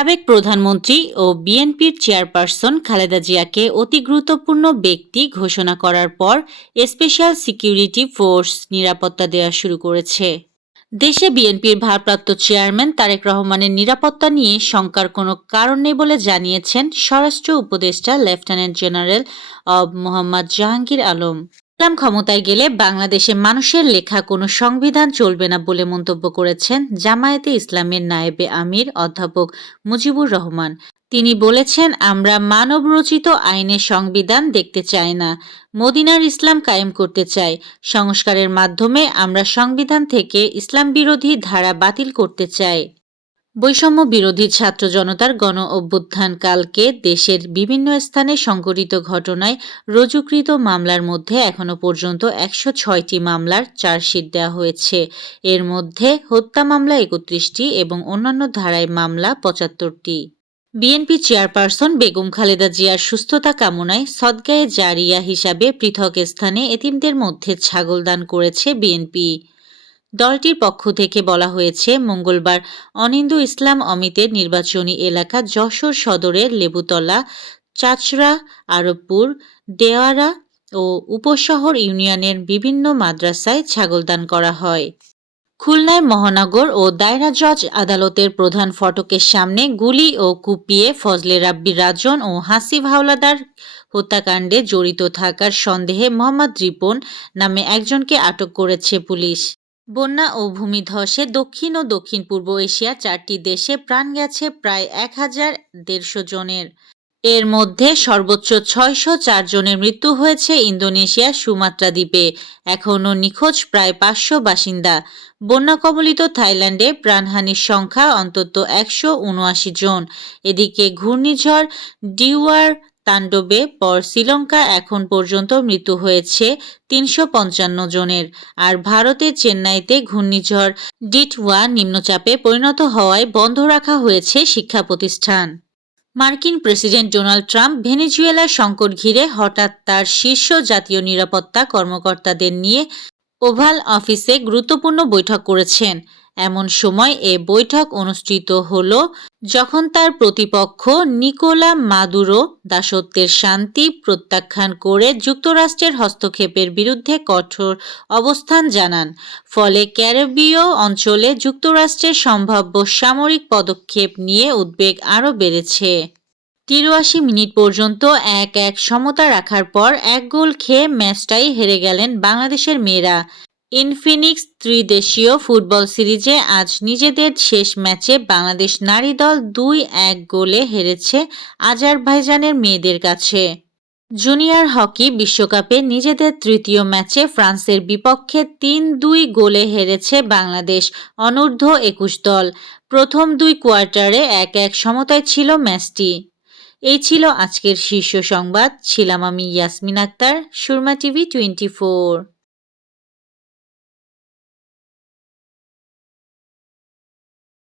সাবেক প্রধানমন্ত্রী ও বিএনপির চেয়ারপারসন খালেদা জিয়াকে অতি গুরুত্বপূর্ণ ব্যক্তি ঘোষণা করার পর স্পেশাল সিকিউরিটি ফোর্স নিরাপত্তা দেওয়া শুরু করেছে। দেশে বিএনপির ভারপ্রাপ্ত চেয়ারম্যান তারেক রহমানের নিরাপত্তা নিয়ে শঙ্কার কোনো কারণ নেই বলে জানিয়েছেন স্বরাষ্ট্র উপদেষ্টা লেফটেন্যান্ট জেনারেল অব মোহাম্মদ জাহাঙ্গীর আলম। ইসলাম ক্ষমতায় গেলে বাংলাদেশে মানুষের লেখা কোনো সংবিধান চলবে না বলে মন্তব্য করেছেন জামায়াতে ইসলামের নায়েবে আমির অধ্যাপক মুজিবুর রহমান। তিনি বলেছেন, আমরা মানবরচিত আইনের সংবিধান দেখতে চাই না, মদিনার ইসলাম কায়েম করতে চাই। সংস্কারের মাধ্যমে আমরা সংবিধান থেকে ইসলাম বিরোধী ধারা বাতিল করতে চাই। বৈষম্য বিরোধী ছাত্র জনতার গণ অভ্যুত্থানকালকে দেশের বিভিন্ন স্থানে সংঘটিত ঘটনায় রুজুকৃত মামলার মধ্যে এখনো পর্যন্ত ১০৬টি মামলার চার্জশিট দেওয়া হয়েছে। এর মধ্যে হত্যা মামলা ৩১টি এবং অন্যান্য ধারায় মামলা ৭৫টি। বিএনপি চেয়ারপারসন বেগম খালেদা জিয়ার সুস্থতা কামনায় সদকায়ে জারিয়া হিসাবে পৃথক স্থানে এতিমদের মধ্যে ছাগল দান করেছে বিএনপি। দলটির পক্ষ থেকে বলা হয়েছে, মঙ্গলবার অনিন্দু ইসলাম অমিতের নির্বাচনী এলাকা যশোর সদরের লেবুতলা, চাচড়া, আরবপুর, দেওয়ারা ও উপশহর ইউনিয়নের বিভিন্ন মাদ্রাসায় ছাগলদান করা হয়। খুলনায় মহানগর ও দায়রা জজ আদালতের প্রধান ফটকের সামনে গুলি ও কুপিয়ে ফজলে রাব্বি রাজন ও হাসিব হাওলাদার হত্যাকাণ্ডে জড়িত থাকার সন্দেহে মোহাম্মদ রিপন নামে একজনকে আটক করেছে পুলিশ। বন্যা ও ভূমিধসে দক্ষিণ ও দক্ষিণ পূর্ব এশিয়ার 4টি দেশে প্রাণ গেছে প্রায় ১,১৫০ জনের। এর মধ্যে সর্বোচ্চ ৬০৪ জনের মৃত্যু হয়েছে ইন্দোনেশিয়ার সুমাত্রা দ্বীপে। এখনও নিখোঁজ প্রায় ৫০০ বাসিন্দা। বন্যা কবলিত থাইল্যান্ডে প্রাণহানির সংখ্যা অন্তত ১৭৯ জন। এদিকে ঘূর্ণিঝড় ডিওয়ার তাণ্ডবে পর শ্রীলঙ্কা এখন পর্যন্ত মৃত্যু হয়েছে ৩৫৫ জনের। আর ভারতের চেন্নাইতে ঘূর্ণিঝড় ডিটওয়া নিম্নচাপে পরিণত হওয়ায় বন্ধ রাখা হয়েছে শিক্ষা প্রতিষ্ঠান। মার্কিন প্রেসিডেন্ট ডোনাল্ড ট্রাম্প ভেনেজুয়েলার সংকট ঘিরে হঠাৎ তার শীর্ষ জাতীয় নিরাপত্তা কর্মকর্তাদের নিয়ে ওভাল অফিসে গুরুত্বপূর্ণ বৈঠক করেছেন। এমন সময় এ বৈঠক অনুষ্ঠিত হল যখন তার প্রতিপক্ষ নিকোলা মাদুরো দাসত্বের শান্তি প্রত্যাখ্যান করে যুক্তরাষ্ট্রের হস্তক্ষেপের বিরুদ্ধে কঠোর অবস্থান জানান। ফলে ক্যারিবীয় অঞ্চলে যুক্তরাষ্ট্রের সম্ভাব্য সামরিক পদক্ষেপ নিয়ে উদ্বেগ আরও বেড়েছে। ৮৩ মিনিট পর্যন্ত ১-১ সমতা রাখার পর ১ গোল খেয়ে ম্যাচটাই হেরে গেলেন বাংলাদেশের মেয়েরা। ইনফিনিক্স ত্রিদেশীয় ফুটবল সিরিজে আজ নিজেদের শেষ ম্যাচে বাংলাদেশ নারী দল ২-১ গোলে হেরেছে আজারবাইজানের মেয়েদের কাছে। জুনিয়র হকি বিশ্বকাপে নিজেদের তৃতীয় ম্যাচে ফ্রান্সের বিপক্ষে ৩-২ গোলে হেরেছে বাংলাদেশ অনূর্ধ্ব-২১ দল। প্রথম ২ কোয়ার্টারে ১-১ সমতায় ছিল ম্যাচটি। এই ছিল আজকের শীর্ষ সংবাদ। ছিলাম আমি ইয়াসমিন আক্তার, সুরমা টিভি 24।